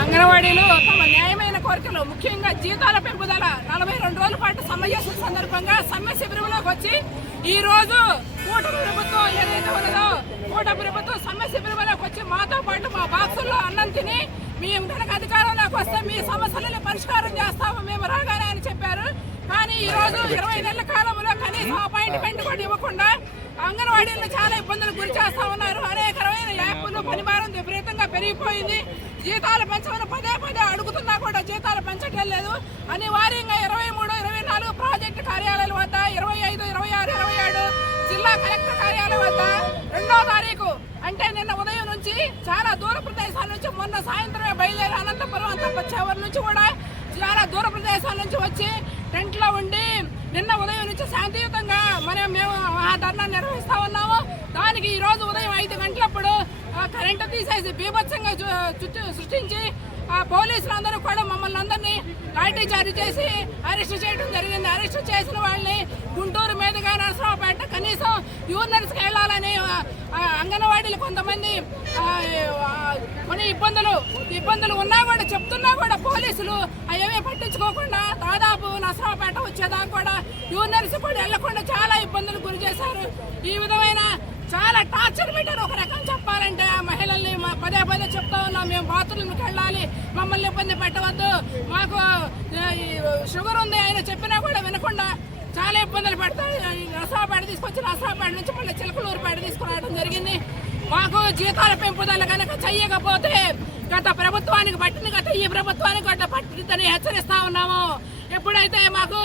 అంగన్వాడీలు తమ న్యాయమైన కోరికలు ముఖ్యంగా జీతాల పెంపుదల 42 రోజుల పాటు సమ్మె చేసిన సందర్భంగా సమ్మె శిబిరంలోకి వచ్చి ఈ రోజు కూటమి ప్రభుత్వం ఏదైతే ఉన్నదో కూటమి ప్రభుత్వం సమ్మె శిబిరంలోకి వచ్చి మాతో పాటు మా బాక్సుల్లో అన్నం తిని మేము కనుక అధికారంలోకి వస్తే మీ సమస్యలను పరిష్కారం చేస్తాము మేము రాగానే అని చెప్పారు. కానీ ఈ రోజు 20 నెలల కాలంలో కనీసం అపాయింట్మెంట్ కూడా ఇవ్వకుండా అంగన్వాడీలను చాలా ఇబ్బందులకు గురి చేస్తా ఉన్నారు. అనేక రకమైన యాప్లు పనిభారం విపరీతంగా పెరిగిపోయింది. జీతాలు పెంచమని పదే అడుగుతున్నా కూడా జీతాలు పెంచడం లేదు. అనివార్యంగా 23, 24 ప్రాజెక్టు కార్యాలయాల వద్ద 25, 26, 27 జిల్లా కలెక్టర్ కార్యాలయం వద్ద 2వ తారీఖు అంటే నిన్న ఉదయం నుంచి చాలా దూర ప్రదేశాల నుంచి మొన్న సాయంత్రమే బయలుదేరి అనంతపురం అంతపచ్చేవరి నుంచి కూడా చాలా దూర ప్రదేశాల నుంచి వచ్చి టెంట్లో ఉండి నిన్న ఉదయం నుంచి శాంతియుతంగా మేము ధర్నా నిర్వహిస్తా ఉన్నాము. దానికి ఈ రోజు ఉదయం 5 గంటలప్పుడు కరెంటు తీసేసి బీభత్సంగా సృష్టించి పోలీసులందరూ కూడా మమ్మల్ని అందరినీ లాఠీ చార్జ్ చేసి అరెస్ట్ చేయడం జరిగింది. అరెస్ట్ చేసిన వాళ్ళని గుంటూరు మీదుగా నరసరావుపేట కనీసం యూనియన్స్కి వెళ్ళాలని అంగన్వాడీలు కొంతమంది కొన్ని ఇబ్బందులు ఉన్నా కూడా చెప్తున్నా కూడా పోలీసులు అవేమీ పట్టించుకోకుండా దాదాపు నరసరావుపేట వచ్చేదాకా కూడా యూనియన్స్ కూడా వెళ్లకుండా చాలా ఇబ్బందులు గురి చేశారు. ఈ విధమైన చాలా టార్చర్ పెట్టారు. ఒక రకం చెప్పాలంటే ఆ మహిళల్ని పదే చెప్తా ఉన్నాం, మేము బాత్రూమ్కి వెళ్ళాలి, మమ్మల్ని ఇబ్బంది పెట్టవద్దు, మాకు షుగర్ ఉంది ఆయన చెప్పినా కూడా వినకుండా చాలా ఇబ్బందులు పెడతారు. నరసరావుపేట తీసుకొచ్చి నరసరావుపేట నుంచి మళ్ళీ చిలకలూరుపేట తీసుకురావడం జరిగింది. మాకు జీతాల పెంపుదల కనుక చెయ్యకపోతే గత ప్రభుత్వానికి పట్టిన గత ఈ ప్రభుత్వానికి గత పట్టిందని హెచ్చరిస్తా ఉన్నాము. ఎప్పుడైతే మాకు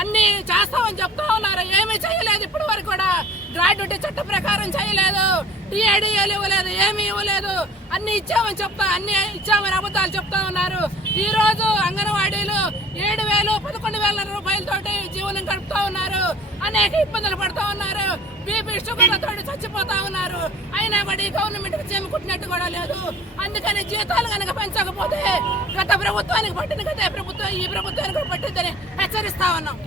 అన్ని చేస్తామని చెప్తా ఉన్నారు, ఏమీ చేయలేదు. ఇప్పటి వరకు కూడా గ్రాడ్యుటీ చట్ట ప్రకారం చేయలేదు, టీఐడీఏలు ఇవ్వలేదు, ఏమీ ఇవ్వలేదు. అన్ని ఇచ్చామని అబద్ధాలు చెప్తా ఉన్నారు. ఈ రోజు అంగన్వాడీలు 7,000, 11,000 రూపాయలతోటి జీవనం గడుపుతా ఉన్నారు. అనేక ఇబ్బందులు పడుతూ ఉన్నారు. బీపీ షుగర్లతో చచ్చిపోతా ఉన్నారు. అయినా కూడా ఈ గవర్నమెంట్కి చేముకుంటున్నట్టు కూడా లేదు. అందుకని జీతాలు కనుక పెంచకపోతే గత ప్రభుత్వానికి పట్టిన గత ప్రభుత్వం ఈ ప్రభుత్వానికి పట్టిందని హెచ్చరిస్తా ఉన్నాం.